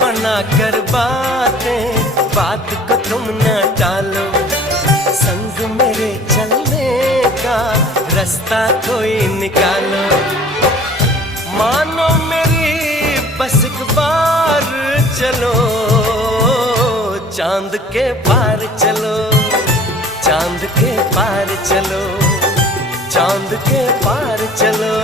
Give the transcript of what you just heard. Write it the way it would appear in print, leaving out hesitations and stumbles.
बना कर बातें, बात को तुम न टालो। संग मेरे चलने का रास्ता कोई निकालो। मानो मेरी बस एक बार चलो, चांद के पार चलो, चांद के पार चलो, चांद के पार चलो।